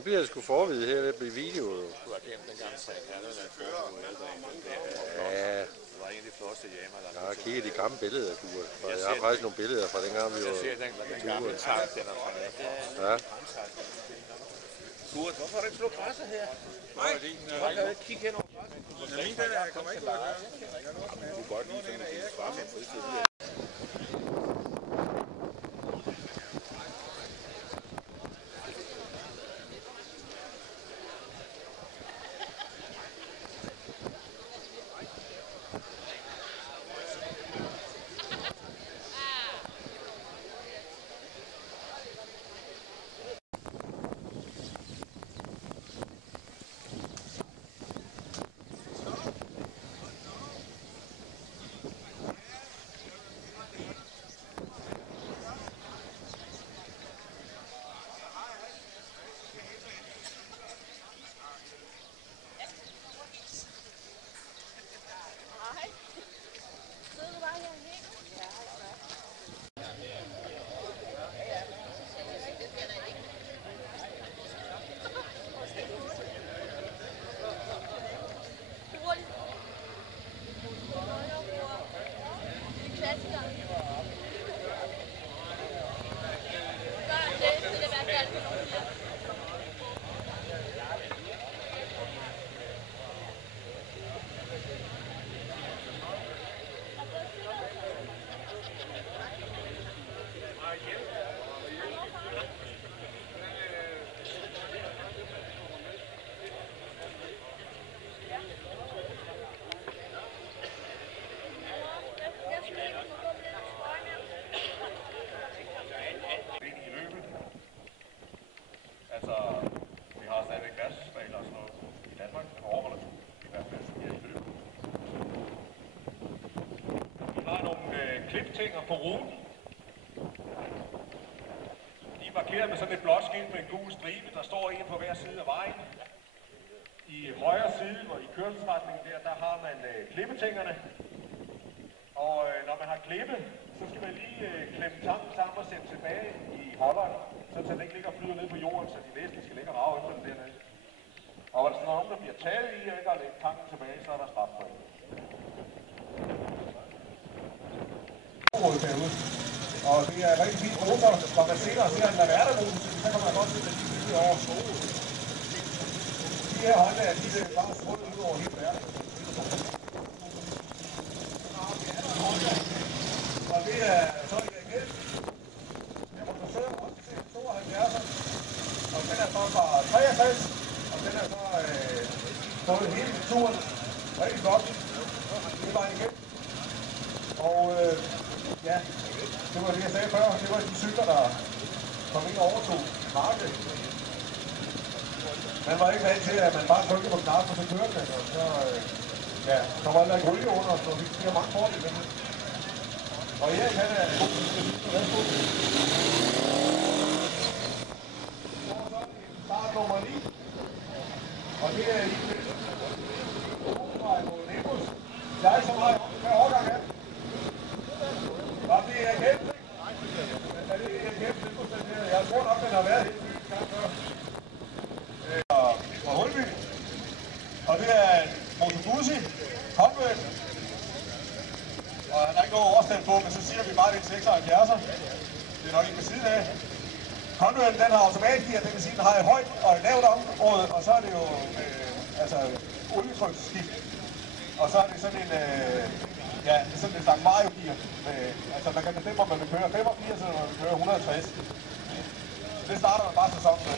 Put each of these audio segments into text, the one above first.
Nu bliver det sgu forvidet her, det bliver video. Du har gemt den gamle sag, her, det Ja. Det var en af de flotteste jammer, der Jeg har kigget de gamle billeder, Kurt. Jeg har faktisk nogle billeder fra dengang, vi var... Jeg ser den gamle tak, den er fra det. Ja. Kurt, hvorfor har du ikke slået græsset her? Nej. Hvorfor kan du ikke kigge hen over græsset? Min den er, kommer ikke ud af døren. Du kunne godt lide sådan en far med fritid. Kliptinger på ruten. er markeret med sådan et blåt skilt med en gul stribe, der står en på hver side af vejen. I højre side, og i kørselsretningen der har man klippetingerne. Og når man har klippet, så skal man lige klemme tanken sammen og sætte tilbage i holderen, så den ikke ligger og flyder ned på jorden, så de næsten skal ligge og rage efter den dernede. Og hvis der er nogen, der bliver taget i og ikke har lægget tanken tilbage, så er der straf på det. Og det er rigtig fint motor, når man senere ser en Laverda-motor, så kan man godt se, at de bygger over solen. De her Hondaer, de er bare sprunget ud over hele verden. Og det er så i igen. Jeg må forsøge også til 72'er. Og den er så fra 63. Og den er så fået hele turen. Rigtig godt. Det var igen. Og ja, det var det jeg sagde før. Det var de cykler, der kom ind og overtog markedet. Man var ikke vant til, at man bare trykkede på knappen, og så kørte den. Og så ja, der var ikke olie under, så vi fik mange fordele med det. Og Erik, han er god til at lytte. Værsgo. Så er det start nummer 9. Og det er i på Nebus. Jeg er ikke så meget om, hvad årgang er. Og det er igen. Er det ikke igen? Jeg tror nok, den har været helt ny gang før. Fra Hulby. Og det er Moto Guzzi. Convert. Og han har ikke noget overstand på, men så siger vi bare, at det er en 76'er. Det er nok ikke ved siden af. Convert, den har automatgear, det vil sige, den har et højt og et lavt område, og så er det jo olietryksskift. Og så er det sådan en, ja, sådan en slags Mario-gear. Altså man kan bestemme, om man vil køre 85, eller man vil køre 160. Så det starter man bare sæsonen med.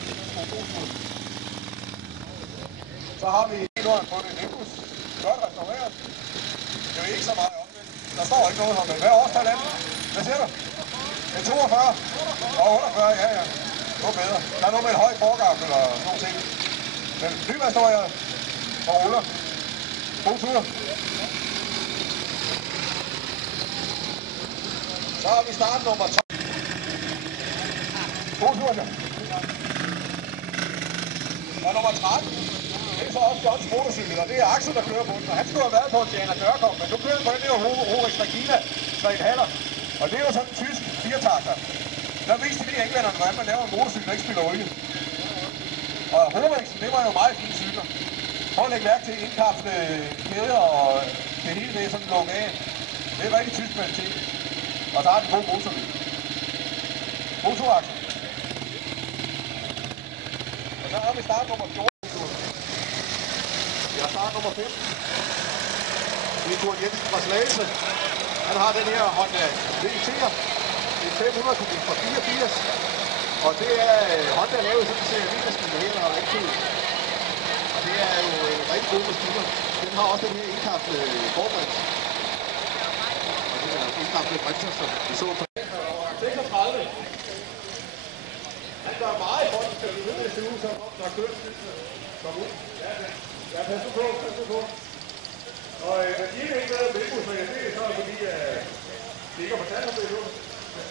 Så har vi nu på det Nimbus. Godt restaureret. Det er jo ikke så meget om det. Der står ikke noget om det. Hvad årstal er det? Hvad siger du? Det er 42. Og 48, ja. Det var bedre. Der er noget med en høj forgab eller sådan nogle ting. Men nyrestaureret og ruller. God tur. Så har vi starten nummer 12. God tur, ja. Og nummer 13. Det er så også Johns motorcykel, og det er Axel, der kører på den. Og han skulle have været på en Diana Dørkop, men nu kører han på den der Horix Regina 3,5. Og det er jo sådan en tysk 4-takter. Der viste de englænderne, hvordan man laver en motorcykel, der ikke spiller olie. Og Horixen, det var jo meget fine cykler. Prøv at lægge mærke til indkapslede kæder og det hele det sådan lukket af. Det er rigtig tysk kvalitet. Og så har den god motorcykel. Motoraxel. Og så har vi start nummer 14. Vi har start nummer 5. Det er Kurt Jensen fra Slagelse. Han har den her Honda VT'er. Det er 500 kubik fra 84. Og det er Honda lavet sådan en serie V-maskiner her, der er rigtig tid. Og det er jo en rigtig god maskiner. Den har også den her indkapslede forbrænds. Og det er indkapslede brændsler, som vi så på 36. Han gør meget godt, så vi ved, at det ser ud som om, der er kørt. Kom ud. Ja, pas nu på, pas nu på. Og de er ikke været med, så jeg ser det, så er det fordi, det ikke har fortalt ham det nu. Men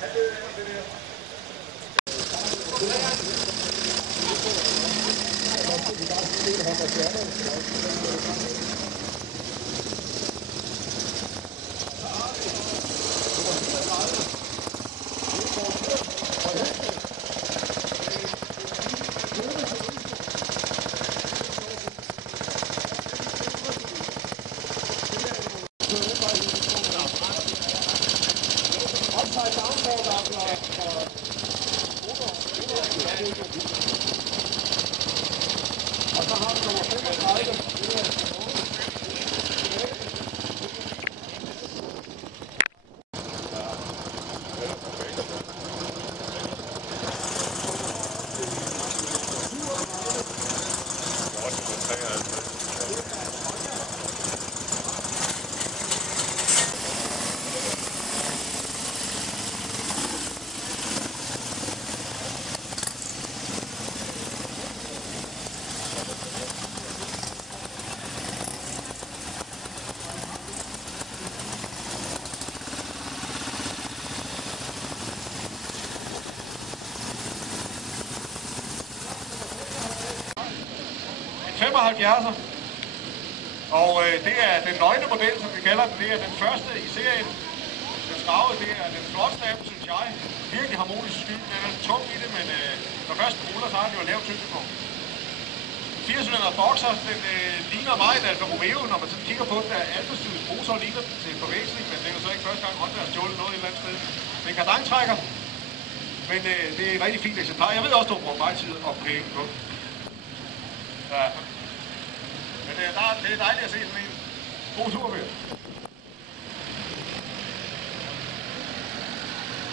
han ved ikke om det der. Og så har vi nummer 35. 75'er. Og det er den nøgne model, som vi kalder den. Det er den første i serien. Den skrave, det er den flotteste af dem, synes jeg. Virkelig harmonisk skyd. Den er lidt tung i det, men når først den ruller, så har den jo lavt tyngdepunkt. 4-cylinder boxer, den ligner meget en Alfa Romeo, når man sådan kigger på den. Der Alfa-styrets motor ligner den til forveksling, men det er jo så ikke første gang, Honda har stjålet noget et eller andet sted. Den kardangtrækker, men det er et rigtig fint eksemplar. Jeg ved også, du har brugt meget tid og penge på. Ja. Men det er dejligt at se sådan en. God tur med.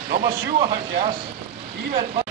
Nummer 77. Ivan fra...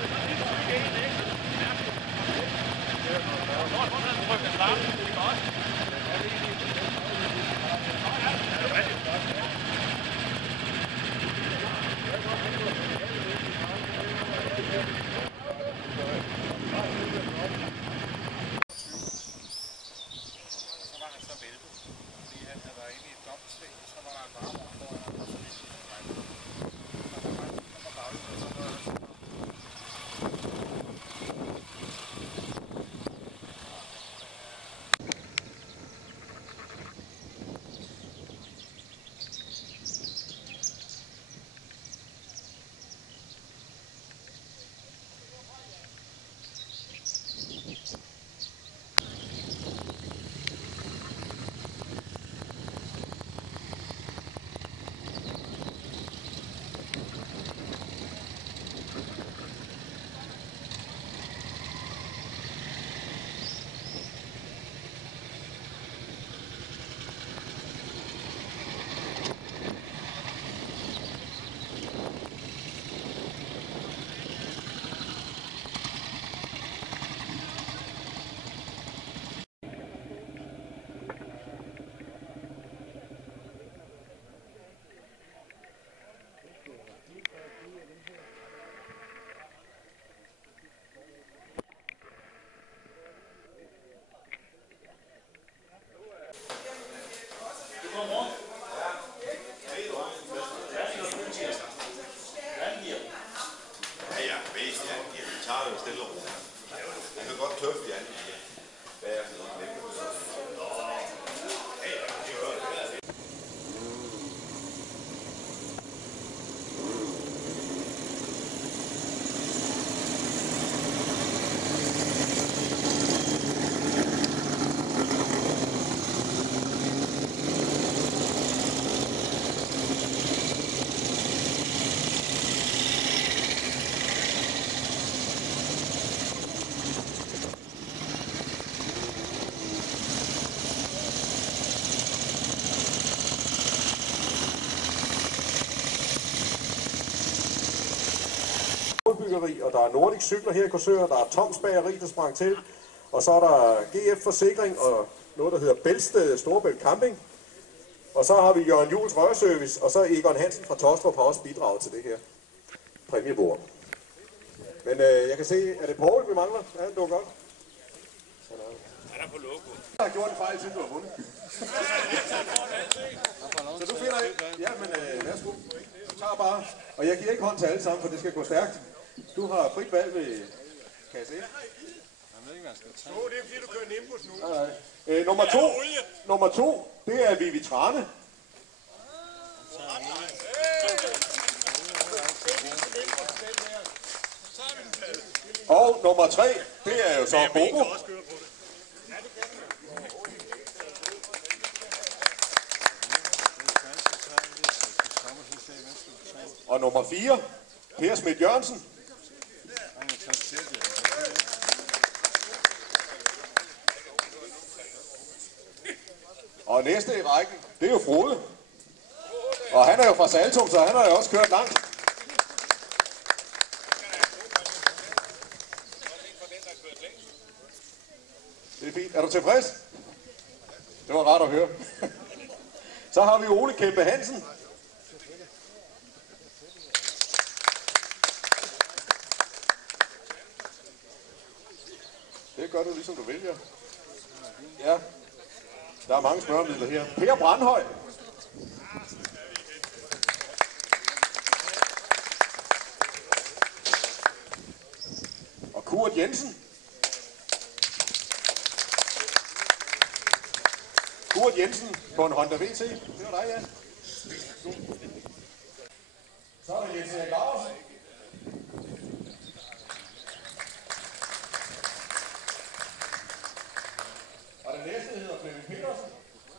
Og der er Nordic Cykler her i Korsør, der er Toms Bageri, der sprang til, og så er der GF Forsikring og noget, der hedder Bælsted Storebælt Camping. Og så har vi Jørgen Juhls Rørservice, og så Egon Hansen fra Tostrup har også bidraget til det her præmiebord. Men jeg kan se, er det Poul, vi mangler? Ja, han dukker op. Han er på logo. Jeg har gjort en fejl, siden du har vundet. Så du finder ikke? Ja, men værsgo. Du tager bare. Og jeg giver ikke hånd til alle sammen, for det skal gå stærkt. Du har frit valg ved kasse 1. Det er fordi, du kører Nimbus nu. Nummer to, det er Vivi Trane. Og nummer 3, det er jo så Bobo. Og nummer 4, Per Smidt Jørgensen. Og næste i rækken, det er jo Frode. Og han er jo fra Saltum, så han har jo også kørt langt. Det er fint. Er du tilfreds? Det var rart at høre. Så har vi Ole Kæmpe Hansen. Det gør du ligesom du vælger. Ja. Der er mange smørmidler her. Per Brandhøj. Og Kurt Jensen. Kurt Jensen på en Honda VT. Det var dig, ja. Så er der Jens Erik Laursen. Og den næste hedder Flemming Petersen.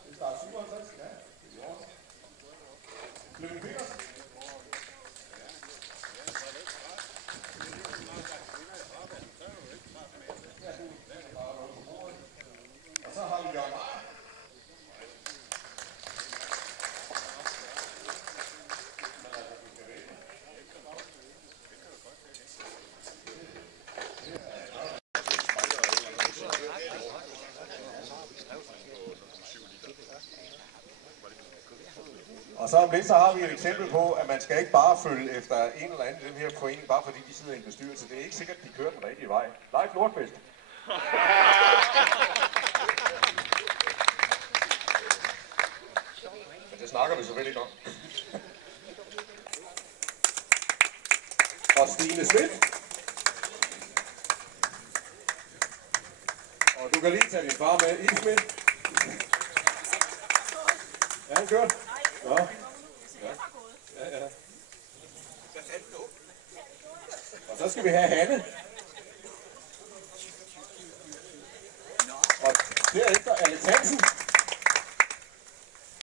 Det starter 57. Ja, det er i orden. Flemming Petersen. Og så har vi Jørgen Meyer. Og så om lidt, så har vi et eksempel på, at man skal ikke bare følge efter en eller anden i den her forening, bare fordi de sidder i en bestyrelse. Det er ikke sikkert, at de kører den rigtige vej. Leif Nordqvist. Men det snakker vi selvfølgelig ikke om. Og Stine Schmidt. Og du kan lige tage din far med. Ib Schmidt. Ja, han kørt. Ja. Ja. Og så skal vi have Hanne. Og derefter Alex Hansen.